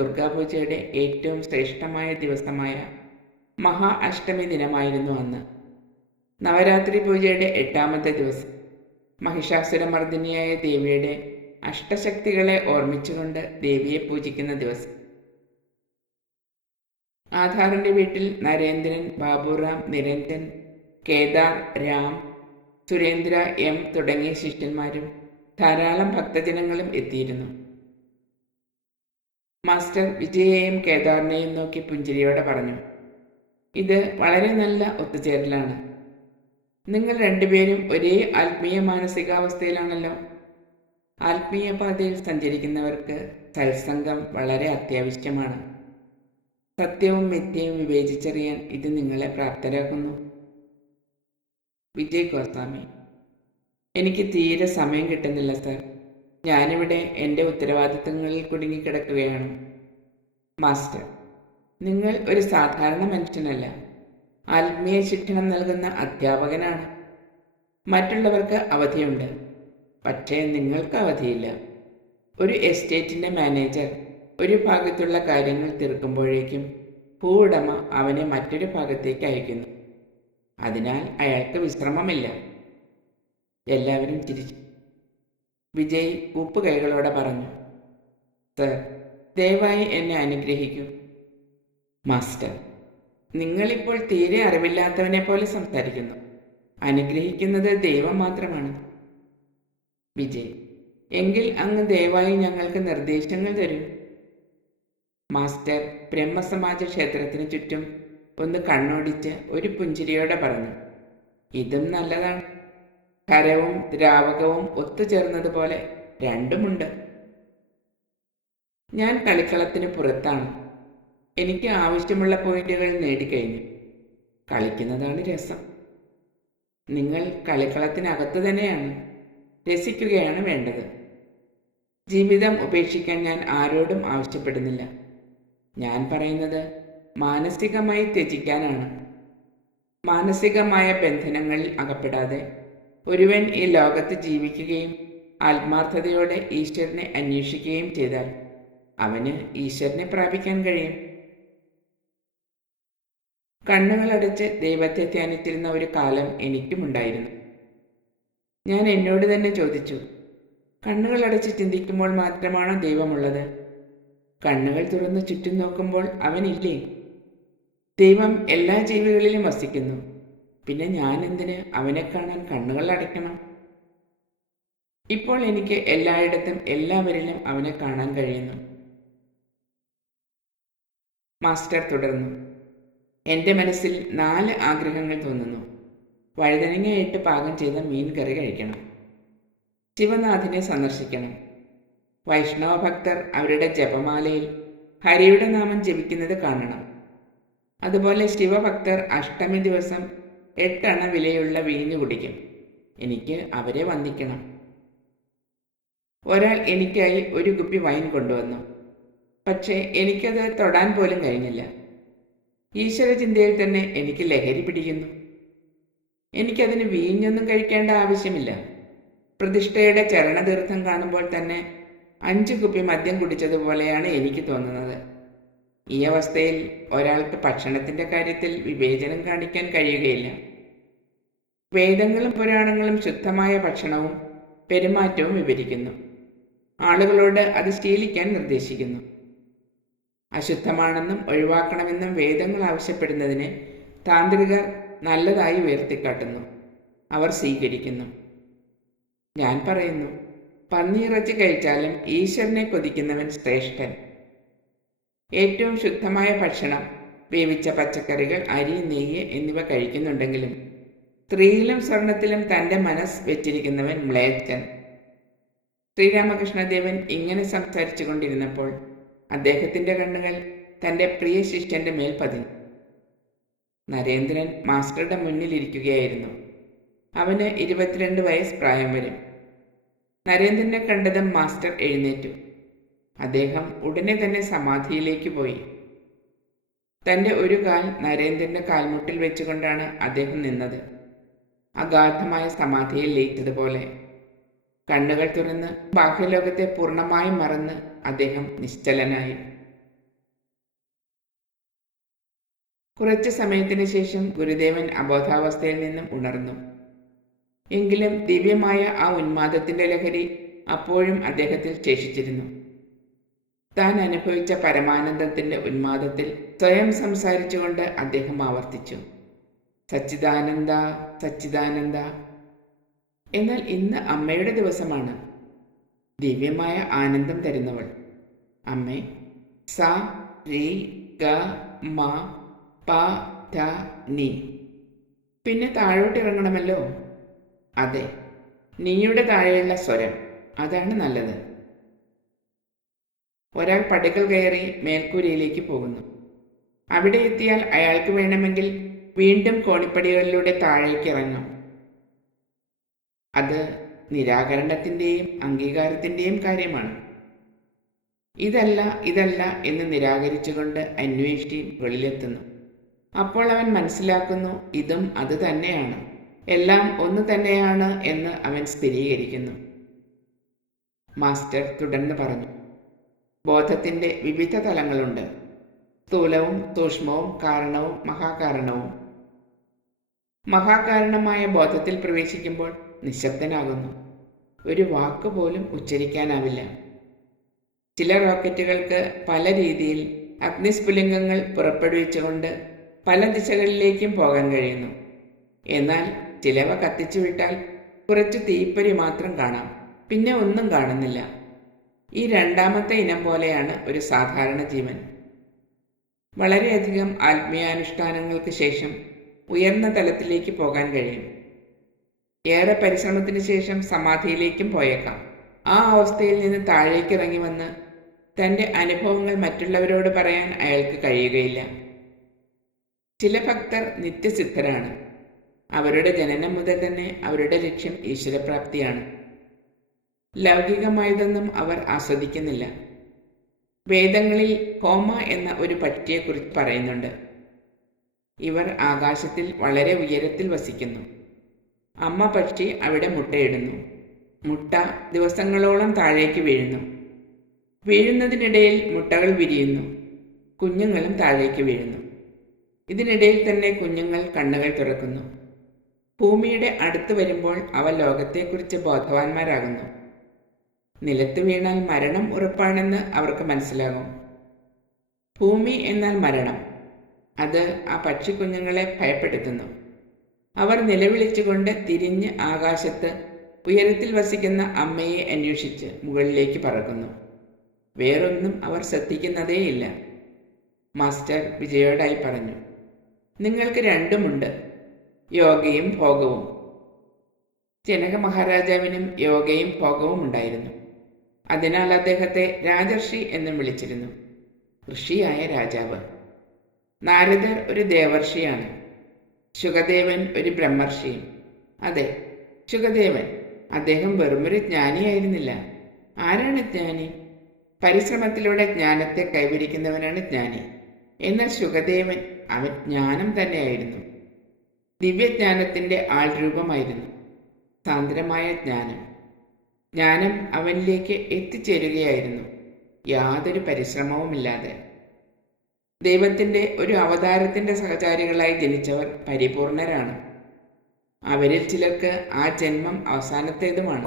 ദുർഗാപൂജയുടെ ഏറ്റവും ശ്രേഷ്ഠമായ ദിവസമായ മഹാ അഷ്ടമി ദിനമായിരുന്നു അന്ന്. നവരാത്രി പൂജയുടെ എട്ടാമത്തെ ദിവസം. മഹിഷാസുരമർദ്ദിനിയായ ദേവിയുടെ അഷ്ടശക്തികളെ ഓർമ്മിച്ചുകൊണ്ട് ദേവിയെ പൂജിക്കുന്ന ദിവസം. ആധാറിന്റെ വീട്ടിൽ നരേന്ദ്രൻ ബാബുറാം നിരഞ്ജൻ കേദാർ രാം സുരേന്ദ്ര എം തുടങ്ങിയ ശിഷ്യന്മാരും ധാരാളം ഭക്തജനങ്ങളും എത്തിയിരുന്നു. മാസ്റ്റർ വിജയയെയും കേദാറിനെയും നോക്കി പുഞ്ചിരിയോടെ പറഞ്ഞു. ഇത് വളരെ നല്ല ഒത്തുചേരലാണ്. നിങ്ങൾ രണ്ടുപേരും ഒരേ ആത്മീയ മാനസികാവസ്ഥയിലാണല്ലോ. ആത്മീയ പാതയിൽ സഞ്ചരിക്കുന്നവർക്ക് സത്സംഗം വളരെ അത്യാവശ്യമാണ്. സത്യവും മിഥ്യയും വിവേചിച്ചറിയാൻ ഇത് നിങ്ങളെ പ്രാപ്തരാക്കുന്നു. വിജയ് ഗോസ്വാമി. എനിക്ക് തീരെ സമയം കിട്ടുന്നില്ല സർ. ഞാനിവിടെ എന്റെ ഉത്തരവാദിത്തങ്ങളിൽ കുടുങ്ങിക്കിടക്കുകയാണ്. മാസ്റ്റർ നിങ്ങൾ ഒരു സാധാരണ മനുഷ്യനല്ല. ആത്മീയ ശിക്ഷണം നൽകുന്ന അധ്യാപകനാണ്. മറ്റുള്ളവർക്ക് അവധിയുണ്ട്. പക്ഷേ നിങ്ങൾക്ക് അവധിയില്ല. ഒരു എസ്റ്റേറ്റിന്റെ മാനേജർ ഒരു ഭാഗത്തുള്ള കാര്യങ്ങൾ തീർക്കുമ്പോഴേക്കും ഭൂവുടമ അവനെ മറ്റൊരു ഭാഗത്തേക്ക് അയക്കുന്നു. അതിനാൽ അയാൾക്ക് വിശ്രമമില്ല. എല്ലാവരും ചിരിച്ചു. വിജയ് ഉപ്പ് കൈകളോടെ പറഞ്ഞു സർ ദയവായി എന്നെ അനുഗ്രഹിക്കൂ. മാസ്റ്റർ നിങ്ങളിപ്പോൾ തീരെ അറിവില്ലാത്തവനെ പോലെ സംസാരിക്കുന്നു. അനുഗ്രഹിക്കുന്നത് ദൈവം മാത്രമാണ്. വിജയ് എങ്കിൽ അങ്ങ് ദയവായി ഞങ്ങൾക്ക് നിർദ്ദേശങ്ങൾ തരൂ. മാസ്റ്റർ ബ്രഹ്മസമാജ ക്ഷേത്രത്തിന് ചുറ്റും ഒന്ന് കണ്ണോടിച്ച് ഒരു പുഞ്ചിരിയോടെ പറഞ്ഞു ഇതും നല്ലതാണ്. കരവും ദ്രാവകവും ഒത്തുചേർന്നതുപോലെ രണ്ടുമുണ്ട്. ഞാൻ കളിക്കളത്തിന് പുറത്താണ്. എനിക്ക് ആവശ്യമുള്ള പോയിന്റുകൾ നേടിക്കഴിഞ്ഞു. കളിക്കുന്നതാണ് രസം. നിങ്ങൾ കളിക്കളത്തിനകത്ത് തന്നെയാണ് രസിക്കുകയാണ് വേണ്ടത്. ജീവിതം ഉപേക്ഷിക്കാൻ ഞാൻ ആരോടും ആവശ്യപ്പെടുന്നില്ല. ഞാൻ പറയുന്നത് മാനസികമായി ത്യജിക്കാനാണ്. മാനസികമായ ബന്ധനങ്ങളിൽ അകപ്പെടാതെ ഒരുവൻ ഈ ലോകത്ത് ജീവിക്കുകയും ആത്മാർത്ഥതയോടെ ഈശ്വരനെ അന്വേഷിക്കുകയും ചെയ്താൽ അവന് ഈശ്വരനെ പ്രാപിക്കാൻ കഴിയും. കണ്ണുകളടച്ച് ദൈവത്തെ ധ്യാനിച്ചിരുന്ന ഒരു കാലം എനിക്കുമുണ്ടായിരുന്നു. ഞാൻ എന്നോട് തന്നെ ചോദിച്ചു കണ്ണുകളടച്ച് ചിന്തിക്കുമ്പോൾ മാത്രമാണോ ദൈവമുള്ളത്? കണ്ണുകൾ തുറന്ന് ചുറ്റും നോക്കുമ്പോൾ അവനില്ലേ? ദൈവം എല്ലാ ജീവികളിലും വസിക്കുന്നു. പിന്നെ ഞാൻ എന്തിന് അവനെ കാണാൻ കണ്ണുകൾ അടയ്ക്കണം. ഇപ്പോൾ എനിക്ക് എല്ലായിടത്തും എല്ലാവരിലും അവനെ കാണാൻ കഴിയുന്നു. മാസ്റ്റർ തുടർന്നു. എന്റെ മനസ്സിൽ നാല് ആഗ്രഹങ്ങൾ തോന്നുന്നു. വഴുതനങ്ങയിട്ട് പാകം ചെയ്ത മീൻ കറി കഴിക്കണം. ശിവനാഥിനെ സന്ദർശിക്കണം. വൈഷ്ണവ ഭക്തർ അവരുടെ ജപമാലയിൽ ഹരിയുടെ നാമം ജപിക്കുന്നത് കാണണം. അതുപോലെ ശിവഭക്തർ അഷ്ടമി ദിവസം എട്ടെണ്ണ വിലയുള്ള വീഞ്ഞു കുടിക്കും. എനിക്ക് അവരെ വന്ദിക്കണം. ഒരാൾ എനിക്കായി ഒരു കുപ്പി വൈൻ കൊണ്ടുവന്നു. പക്ഷേ എനിക്കത് തൊടാൻ പോലും കഴിഞ്ഞില്ല. ഈശ്വര ചിന്തയിൽ തന്നെ എനിക്ക് ലഹരി പിടിക്കുന്നു. എനിക്കതിന് വീഞ്ഞൊന്നും കഴിക്കേണ്ട ആവശ്യമില്ല. പ്രതിഷ്ഠയുടെ ചരണതീർത്ഥം കാണുമ്പോൾ തന്നെ അഞ്ച് കുപ്പി മദ്യം കുടിച്ചതുപോലെയാണ് എനിക്ക് തോന്നുന്നത്. ഈ അവസ്ഥയിൽ ഒരാൾക്ക് ഭക്ഷണത്തിന്റെ കാര്യത്തിൽ വിവേചനം കാണിക്കാൻ കഴിയുകയില്ല. വേദങ്ങളും പുരാണങ്ങളും ശുദ്ധമായ ഭക്ഷണവും പെരുമാറ്റവും വിവരിക്കുന്നു. ആളുകളോട് അത് ശീലിക്കാൻ നിർദ്ദേശിക്കുന്നു. അശുദ്ധമാണെന്നും ഒഴിവാക്കണമെന്നും വേദങ്ങൾ ആവശ്യപ്പെടുന്നതിന് താന്ത്രികർ നല്ലതായി ഉയർത്തിക്കാട്ടുന്നു. അവർ സ്വീകരിക്കുന്നു. ഞാൻ പറയുന്നു പന്നിയിറച്ചി കഴിച്ചാലും ഈശ്വരനെ കൊതിക്കുന്നവൻ ശ്രേഷ്ഠൻ. ഏറ്റവും ശുദ്ധമായ ഭക്ഷണം വേവിച്ച പച്ചക്കറികൾ അരി നെയ്യ് എന്നിവ കഴിക്കുന്നുണ്ടെങ്കിലും സ്ത്രീയിലും സ്വർണത്തിലും തന്റെ മനസ്സ് വെച്ചിരിക്കുന്നവൻ മ്ലേച്ഛൻ. ശ്രീരാമകൃഷ്ണദേവൻ ഇങ്ങനെ സംസാരിച്ചു കൊണ്ടിരുന്നപ്പോൾ അദ്ദേഹത്തിന്റെ കണ്ണുകൾ തന്റെ പ്രിയ ശിഷ്യന്റെ മേൽ പതിഞ്ഞു. നരേന്ദ്രൻ മാസ്റ്ററുടെ മുന്നിലിരിക്കുകയായിരുന്നു അവന് ഇരുപത്തിരണ്ട് വയസ്സ് പ്രായം വരും. നരേന്ദ്രനെ കണ്ടതും മാസ്റ്റർ എഴുന്നേറ്റു. അദ്ദേഹം ഉടനെ തന്നെ സമാധിയിലേക്ക് പോയി. തന്റെ ഒരു കാൽ നരേന്ദ്രന്റെ കാൽമുട്ടിൽ വെച്ചുകൊണ്ടാണ് അദ്ദേഹം നിന്നത്. അഗാധമായ സമാധിയിൽ ലയിച്ചതുപോലെ. കണ്ണുകൾ തുറന്ന് ബാഹ്യലോകത്തെ പൂർണമായും മറന്ന് അദ്ദേഹം നിശ്ചലനായി. കുറച്ചു സമയത്തിന് ശേഷം ഗുരുദേവൻ അബോധാവസ്ഥയിൽ നിന്നും ഉണർന്നു. എങ്കിലും ദിവ്യമായ ആ ഉന്മാദത്തിന്റെ ലഹരി അപ്പോഴും അദ്ദേഹത്തിൽ ശേഷിച്ചിരുന്നു. താൻ അനുഭവിച്ച പരമാനന്ദത്തിന്റെ ഉന്മാദത്തിൽ സ്വയം സംസാരിച്ചുകൊണ്ട് അദ്ദേഹം ആവർത്തിച്ചു. സച്ചിദാനന്ദ സച്ചിദാനന്ദ. എന്നാൽ ഇന്ന് അമ്മയുടെ ദിവസമാണ്. ദിവ്യമായ ആനന്ദം തരുന്നവൾ. അമ്മേ സ രി ഗ മ പ ധ നി. പിന്നെ താഴോട്ട് ഇറങ്ങണമല്ലോ? അതെ നീയുടെ താഴെയുള്ള സ്വരം. അതാണ് നല്ലത്. ഒരാൾ പടികൾ കയറി മേൽക്കൂരയിലേക്ക് പോകുന്നു. അവിടെ എത്തിയാൽ അയാൾക്ക് വേണമെങ്കിൽ വീണ്ടും കോണിപ്പടികളിലൂടെ താഴേക്ക് ഇറങ്ങാം. അത് നിരാകരണത്തിന്റെയും അംഗീകാരത്തിന്റെയും കാര്യമാണ്. ഇതല്ല ഇതല്ല എന്ന് നിരാകരിച്ചുകൊണ്ട് അന്വേഷി വെളിയിലെത്തുന്നു. അപ്പോൾ അവൻ മനസ്സിലാക്കുന്നു ഇതും അത് തന്നെയാണ്. എല്ലാം ഒന്ന് തന്നെയാണ് എന്ന് അവൻ സ്ഥിരീകരിക്കുന്നു. മാസ്റ്റർ തുടർന്ന് പറഞ്ഞു. ബോധത്തിന്റെ വിവിധ തലങ്ങളുണ്ട്. സ്ഥൂലവും സൂക്ഷ്മവും കാരണവും മഹാകാരണവും. മഹാകാരണമായ ബോധത്തിൽ പ്രവേശിക്കുമ്പോൾ നിശബ്ദനാകുന്നു. ഒരു വാക്ക് പോലും ഉച്ചരിക്കാനാവില്ല. ചില റോക്കറ്റുകൾക്ക് പല രീതിയിൽ അഗ്നിസ്ഫുലിംഗങ്ങൾ പുറപ്പെടുവിച്ചുകൊണ്ട് പല ദിശകളിലേക്കും പോകാൻ കഴിയുന്നു. എന്നാൽ ചിലവ കത്തിച്ചു വിട്ടാൽ കുറച്ച് തീപ്പരി മാത്രം കാണാം. പിന്നെ ഒന്നും കാണുന്നില്ല. ഈ രണ്ടാമത്തെ ഇനം പോലെയാണ് ഒരു സാധാരണ ജീവൻ. വളരെയധികം ആത്മീയാനുഷ്ഠാനങ്ങൾക്ക് ശേഷം ഉയർന്ന തലത്തിലേക്ക് പോകാൻ കഴിയും. ഏറെ പരിശ്രമത്തിന് ശേഷം സമാധിയിലേക്കും പോയേക്കാം. ആ അവസ്ഥയിൽ നിന്ന് താഴേക്ക് ഇറങ്ങി വന്ന് തന്റെ അനുഭവങ്ങൾ മറ്റുള്ളവരോട് പറയാൻ അയാൾക്ക് കഴിയുകയില്ല. ചില ഭക്തർ നിത്യസിദ്ധരാണ്. അവരുടെ ജനനം മുതൽ തന്നെ അവരുടെ ലക്ഷ്യം ഈശ്വരപ്രാപ്തിയാണ്. ലൗകികമായതൊന്നും അവർ ആസ്വദിക്കുന്നില്ല. വേദങ്ങളിൽ ഹോമ എന്ന ഒരു പക്ഷിയെക്കുറിച്ച് പറയുന്നുണ്ട്. ഇവർ ആകാശത്തിൽ വളരെ ഉയരത്തിൽ വസിക്കുന്നു. അമ്മ പക്ഷി അവിടെ മുട്ടയിടുന്നു. മുട്ട ദിവസങ്ങളോളം താഴേക്ക് വീഴുന്നു. വീഴുന്നതിനിടയിൽ മുട്ടകൾ വിരിയുന്നു. കുഞ്ഞുങ്ങളും താഴേക്ക് വീഴുന്നു. ഇതിനിടയിൽ തന്നെ കുഞ്ഞുങ്ങൾ കണ്ണുകൾ തുറക്കുന്നു. ഭൂമിയുടെ അടുത്ത് വരുമ്പോൾ അവ ലോകത്തെക്കുറിച്ച് ബോധവാന്മാരാകുന്നു. നിലത്ത് വീണാൽ മരണം ഉറപ്പാണെന്ന് അവർക്ക് മനസ്സിലാകും. ഭൂമി എന്നാൽ മരണം. അത് ആ പക്ഷിക്കുഞ്ഞുങ്ങളെ ഭയപ്പെടുത്തുന്നു. അവർ നിലവിളിച്ചുകൊണ്ട് തിരിഞ്ഞ് ആകാശത്ത് ഉയരത്തിൽ വസിക്കുന്ന അമ്മയെ അന്വേഷിച്ച് മുകളിലേക്ക് പറക്കുന്നു. വേറൊന്നും അവർ ശ്രദ്ധിക്കുന്നതേയില്ല മാസ്റ്റർ വിജയോടായി പറഞ്ഞു. നിങ്ങൾക്ക് രണ്ടുമുണ്ട്. യോഗയും ഭോഗവും. ജനക മഹാരാജാവിനും യോഗയും ഭോഗവും ഉണ്ടായിരുന്നു. അതിനാൽ അദ്ദേഹത്തെ രാജർഷി എന്നും വിളിച്ചിരുന്നു. ഋഷിയായ രാജാവ്. നാരദർ ഒരു ദേവർഷിയാണ്. ശുഖദേവൻ ഒരു ബ്രഹ്മർഷിയും. അതെ ശുഖദേവൻ അദ്ദേഹം വെറുമൊരു ജ്ഞാനിയായിരുന്നില്ല. ആരാണ് ജ്ഞാനി? പരിശ്രമത്തിലൂടെ ജ്ഞാനത്തെ കൈവരിക്കുന്നവനാണ് ജ്ഞാനി. എന്നാൽ ശുഖദേവൻ അവൻ ജ്ഞാനം തന്നെയായിരുന്നു. ദിവ്യജ്ഞാനത്തിന്റെ ആൾരൂപമായിരുന്നു. സാന്ദ്രമായ ജ്ഞാനം. ജ്ഞാനം അവനിലേക്ക് എത്തിച്ചേരുകയായിരുന്നു. യാതൊരു പരിശ്രമവുമില്ലാതെ. ദൈവത്തിന്റെ ഒരു അവതാരത്തിന്റെ സഹചാരികളായി ജനിച്ചവർ പരിപൂർണരാണ് അവരിൽ ചിലർക്ക് ആ ജന്മം അവസാനത്തേതുമാണ്.